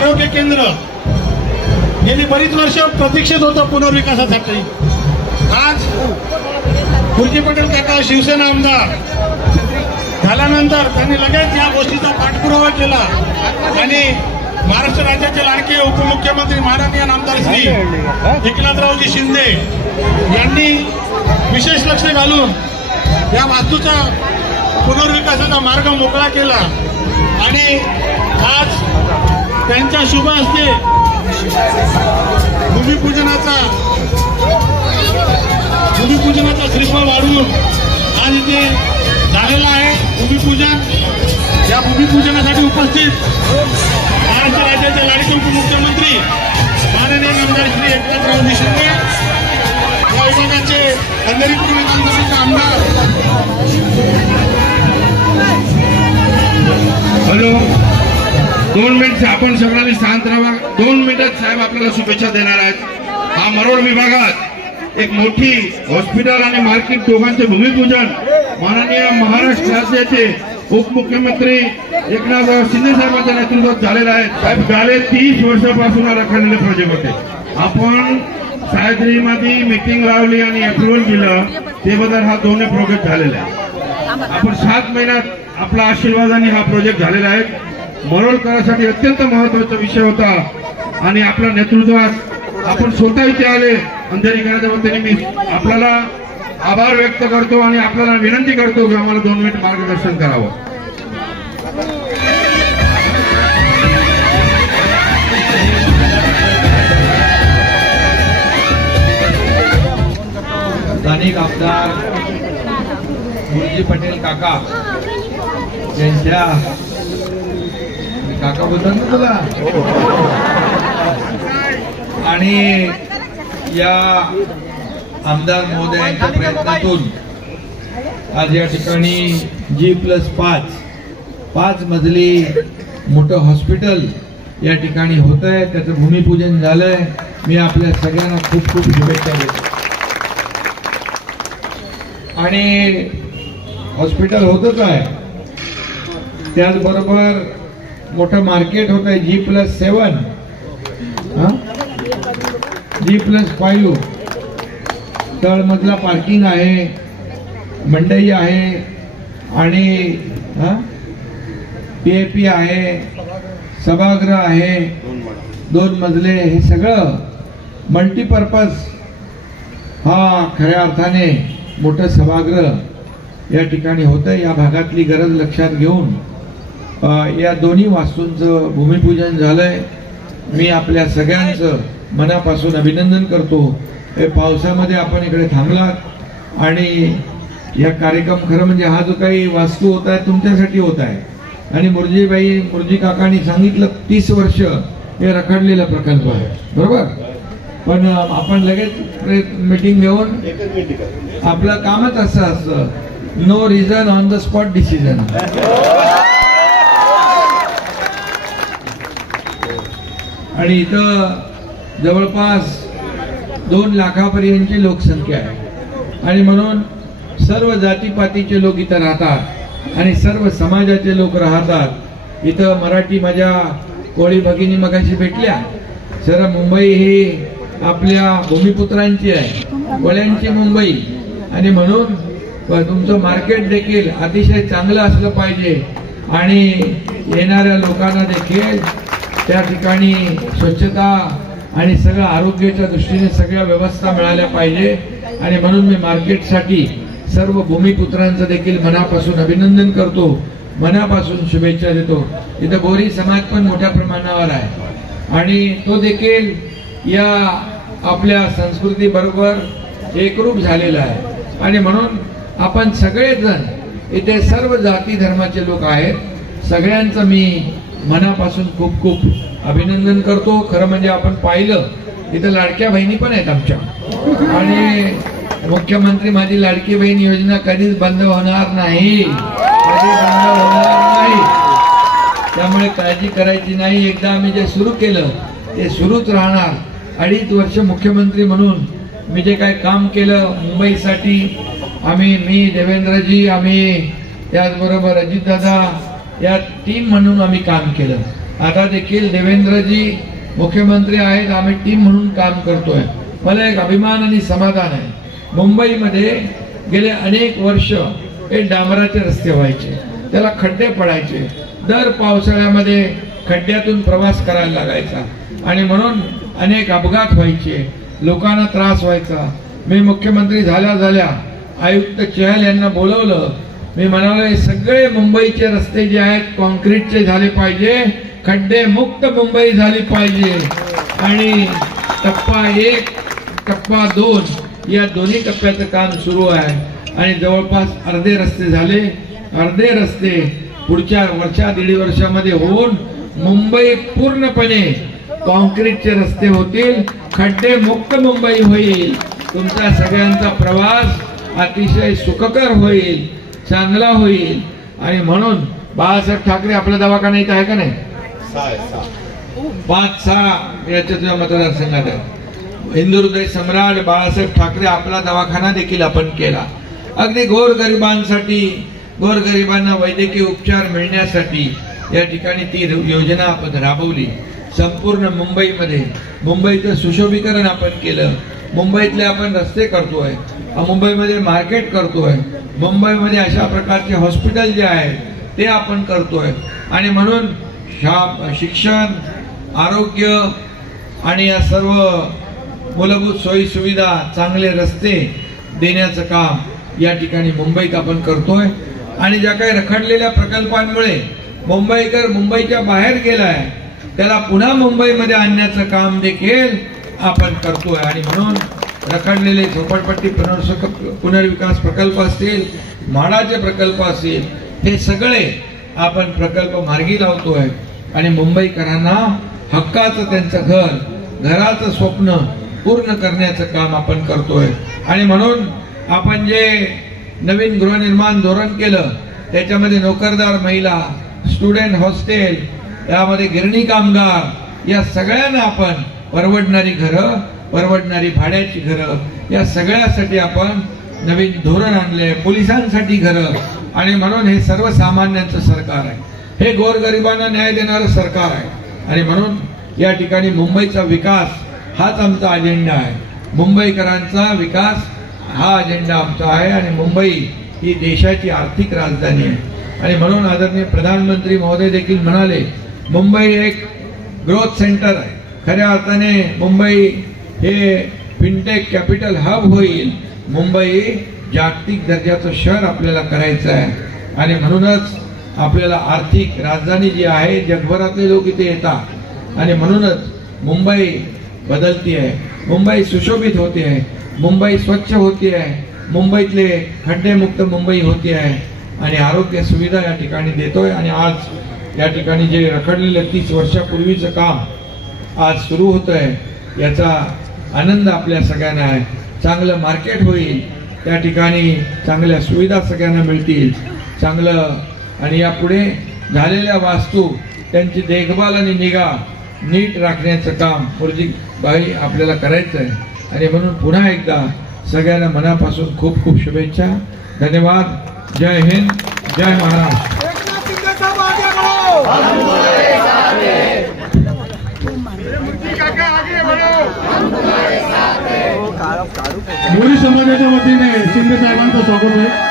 आरोग्य केंद्र गेली बरीच वर्ष प्रतीक्षित होतं पुनर्विकासासाठी। आज गुरुजी पटेल काका शिवसेना आमदार झाल्यानंतर त्यांनी लगेच या गोष्टीचा पाठपुरावा केला आणि महाराष्ट्र राज्याचे लाडके उपमुख्यमंत्री माननीय आमदार श्री एकनाथरावजी शिंदे यांनी विशेष लक्ष घालून या वास्तूचा पुनर्विकासाचा मार्ग मोकळा केला आणि आज त्यांच्या शुभ हस्ते भूमिपूजनाचा श्रीफळ वाढवून आज इथे झालेला आहे भूमिपूजन। या भूमिपूजनासाठी उपस्थित महाराष्ट्र राज्याचे लाडके उपमुख्यमंत्री माननीय आमदार श्री एकनाथरावजी शिंदे, या विभागाचे अंधेरी पूर्व विधानसभेचे आमदार। हॅलो, 2 मिनिट आपण सगळ्यांनी शांत राहा। 2 मिनिटात साहेब आपल्याला शुभेच्छा देणार आहेत। हा मरोड विभागात एक मोठी हॉस्पिटल आणि मार्केट दोघांचे भूमिपूजन माननीय महाराष्ट्र राज्याचे उपमुख्यमंत्री एकनाथराव शिंदे साहेबांच्या नेतृत्वात झालेला आहे। साहेब गेले 30 वर्षापासून रखडलेले प्रोजेक्ट होते। आपण सायद्रीमध्ये मीटिंग लावली आणि अप्रुव्हल दिलं, ते बदल हा दोन्ही प्रोजेक्ट झालेला आहे। आपण 7 महिन्यात आपला आशीर्वादाने हा प्रोजेक्ट झालेला आहे। मरोडकरांसाठी अत्यंत महत्त्वाचा विषय होता आणि आपल्या नेतृत्वात आपण स्वतः इथे आले अंधेरीकरांच्या वतीने मी आपल्याला आभार व्यक्त करतो आणि आपल्याला विनंती करतो की आम्हाला 2 मिनिट मार्गदर्शन करावं। स्थानिक आमदार गुरुजी पटेल काका यांच्या काका बोलतात ना तुला, आणि या आमदार महोदयांच्या प्रयत्नातून आज या ठिकाणी G+5 मजली मोठं हॉस्पिटल या ठिकाणी होत आहे। त्याचं भूमिपूजन झालंय। मी आपल्या सगळ्यांना खूप खूप शुभेच्छा देतो। आणि हॉस्पिटल होतच आहे, त्याचबरोबर मोठं मार्केट होत आहे G+7 G+5 तळमजला पार्किंग आहे, मंडई आहे आणि PAP आहे, सभागृह आहे, 2 मजले, हे सगळं मल्टीपर्पज हा खऱ्या अर्थाने मोठं सभागृह या ठिकाणी होतं। या भागातली गरज लक्षात घेऊन या दोन्ही वास्तूंचं भूमिपूजन झालंय। मी आपल्या सगळ्यांचं मनापासून अभिनंदन करतो। पावसामध्ये आपण इकडे थांबलात आणि या कार्यक्रम खरं म्हणजे हा जो काही वास्तू होत आहे तुमच्यासाठी होत आहे आणि मुरजी काकांनी सांगितलं 30 वर्ष हे रखडलेला प्रकल्प आहे, बरोबर। पण आपण लगेच मीटिंग घेऊन आपलं कामच असं असतं, no reason on the spot decision. आणि इथं जवळपास 2 लाखापर्यंतची लोकसंख्या आहे आणि म्हणून सर्व जातीपातीचे लोक इथं राहतात आणि सर्व समाजाचे लोक राहतात इथं. मराठी माझ्या कोळी भगिनी मगाशी भेटल्या. सर मुंबई ही आपल्या भूमिपुत्रांची आहे, कोळ्यांची मुंबई, आणि म्हणून तुमचं मार्केट देखील अतिशय चांगलं असलं पाहिजे आणि येणाऱ्या लोकांना देखील त्या ठिकाणी स्वच्छता आणि सगळं आरोग्याच्या दृष्टीने सगळ्या व्यवस्था मिळाल्या पाहिजे. आणि म्हणून मी मार्केटसाठी सर्व भूमिपुत्रांचं देखील मनापासून अभिनंदन करतो, मनापासून शुभेच्छा देतो. इथं बोरी समाज पण मोठ्या प्रमाणावर आहे आणि तो देखील या आपल्या संस्कृती बरोबर एकरूप झालेला आहे. आणि म्हणून आपण सगळेजण इथे सर्व जाती धर्माचे लोक आहेत, सगळ्यांचं मी मनापासून खूप खूप अभिनंदन करतो. खरं म्हणजे आपण पाहिलं इथं लाडक्या बहिणी पण आहेत आमच्या, आणि मुख्यमंत्री माझी लाडकी बहीण योजना कधीच बंद होणार नाही, कधी बंद होणार नाही. त्यामुळे काळजी करायची नाही. एकदा आम्ही जे सुरू केलं ते सुरूच राहणार. 2.5 वर्ष मुख्यमंत्री म्हणून मी जे काय काम केलं मुंबईसाठी, मी देवेंद्रजी, आम्ही त्याचबरोबर अजितदादा या टीम म्हणून आम्ही काम केलं. आता देखील देवेंद्रजी मुख्यमंत्री आहेत, आम्ही टीम म्हणून काम करतोय. मला एक अभिमान आणि समाधान आहे. मुंबईमध्ये गेले अनेक वर्ष हे डांबराचे रस्ते व्हायचे, त्याला खड्डे पडायचे, दर पावसाळ्यामध्ये खड्ड्यातून प्रवास करायला लागायचा आणि म्हणून अनेक अपघात व्हायचे, लोकांना त्रास व्हायचा. मी मुख्यमंत्री झाल्या आयुक्त चहल यांना बोलवलं. मी म्हणालो हे सगळे मुंबईचे रस्ते जे आहेत कॉन्क्रीटचे झाले पाहिजे, खड्डे मुक्त मुंबई झाली पाहिजे. आणि टप्पा 1 टप्पा 2 या दोन्ही टप्प्याचं काम सुरू आहे आणि जवळपास अर्धे रस्ते झाले. अर्धे रस्ते पुढच्या 1.5 वर्षामध्ये होऊन मुंबई पूर्णपणे कॉन्क्रीटचे रस्ते होतील, खड्डे मुक्त मुंबई होईल. तुमचा सगळ्यांचा प्रवास अतिशय सुखकर होईल, चांगला होईल. आणि म्हणून बाळासाहेब ठाकरे आपला दवाखाना इथं आहे का नाही? 5-6 याच्या मतदारसंघात आहे. हिंदुहृदय सम्राट बाळासाहेब ठाकरे आपला दवाखाना देखील आपण केला. अगदी गोरगरिबांसाठी, गोरगरिबांना वैद्यकीय उपचार मिळण्यासाठी या ठिकाणी ती योजना आपण राबवली. संपूर्ण मुंबईमध्ये मुंबईचं सुशोभीकरण आपण केलं. मुंबईतले आपण रस्ते करतोय, मुंबईमध्ये मार्केट करतोय, मुंबईमध्ये अशा प्रकारचे हॉस्पिटल जे आहेत ते आपण करतोय. आणि म्हणून शिक्षण, आरोग्य आणि या सर्व मूलभूत सोयी सुविधा, चांगले रस्ते देण्याचं काम या ठिकाणी मुंबईत आपण करतोय. आणि ज्या काही रखडलेल्या प्रकल्पांमुळे मुंबईकर मुंबईच्या बाहेर गेलाय त्याला पुन्हा मुंबईमध्ये आणण्याचं काम देखील आपण करतोय. आणि म्हणून रखडलेले झोपडपट्टी पुनर्विकास प्रकल्प असतील, म्हाडाचे प्रकल्प असतील, हे सगळे आपण प्रकल्प मार्गी लावतोय. आणि मुंबईकरांना हक्काचं त्यांचं घराचं स्वप्न पूर्ण करण्याचं काम आपण करतोय. आणि म्हणून आपण जे नवीन गृहनिर्माण धोरण केलं त्याच्यामध्ये नोकरदार महिला, स्टुडंट हॉस्टेल, यामध्ये गिरणी कामगार, या सगळ्यांना आपण परवडणारी घरं, परवडणारी भाड्याची घरं, या सगळ्यासाठी आपण नवीन धोरण आणले. पोलिसांसाठी घरं. आणि म्हणून हे सर्वसामान्यांचं सरकार आहे, हे गोरगरिबांना न्याय देणारं सरकार आहे. आणि म्हणून या ठिकाणी मुंबईचा विकास हाच आमचा अजेंडा आहे. मुंबईकरांचा विकास हा अजेंडा आमचा आहे. आणि मुंबई ही देशाची आर्थिक राजधानी आहे. आणि म्हणून आदरणीय प्रधानमंत्री महोदय देखील म्हणाले मुंबई एक ग्रोथ सेंटर आहे. खऱ्या अर्थाने मुंबई हे फिनटेक कॅपिटल हब होईल. मुंबई जागतिक दर्जाचं शहर आपल्याला करायचं आहे. आणि म्हणूनच आपल्याला आर्थिक राजधानी जी आहे, जगभरातले लोक इथे येतात. आणि म्हणूनच मुंबई बदलती आहे, मुंबई सुशोभित होते आहे, मुंबई स्वच्छ होती आहे, मुंबईतले खड्डेमुक्त मुंबई होती आहे. आणि आरोग्य सुविधा या ठिकाणी देतोय. आणि आज या ठिकाणी जे रखडलेलं 30 वर्षापूर्वीचं काम आज सुरू होत आहे, याचा आनंद आपल्या सगळ्यांना आहे. चांगलं मार्केट होईल, त्या ठिकाणी चांगल्या सुविधा सगळ्यांना मिळतील, चांगलं. आणि यापुढे झालेल्या वास्तू त्यांची देखभाल आणि निगा नीट राखण्याचं काम मुर्जीबाई आपल्याला करायचं आहे. आणि म्हणून पुन्हा एकदा सगळ्यांना मनापासून खूप खूप शुभेच्छा. धन्यवाद. जय हिंद, जय महाराष्ट्र. मोरी समाजाच्या वतीने शिंदे साहेबांचं स्वागत आहे.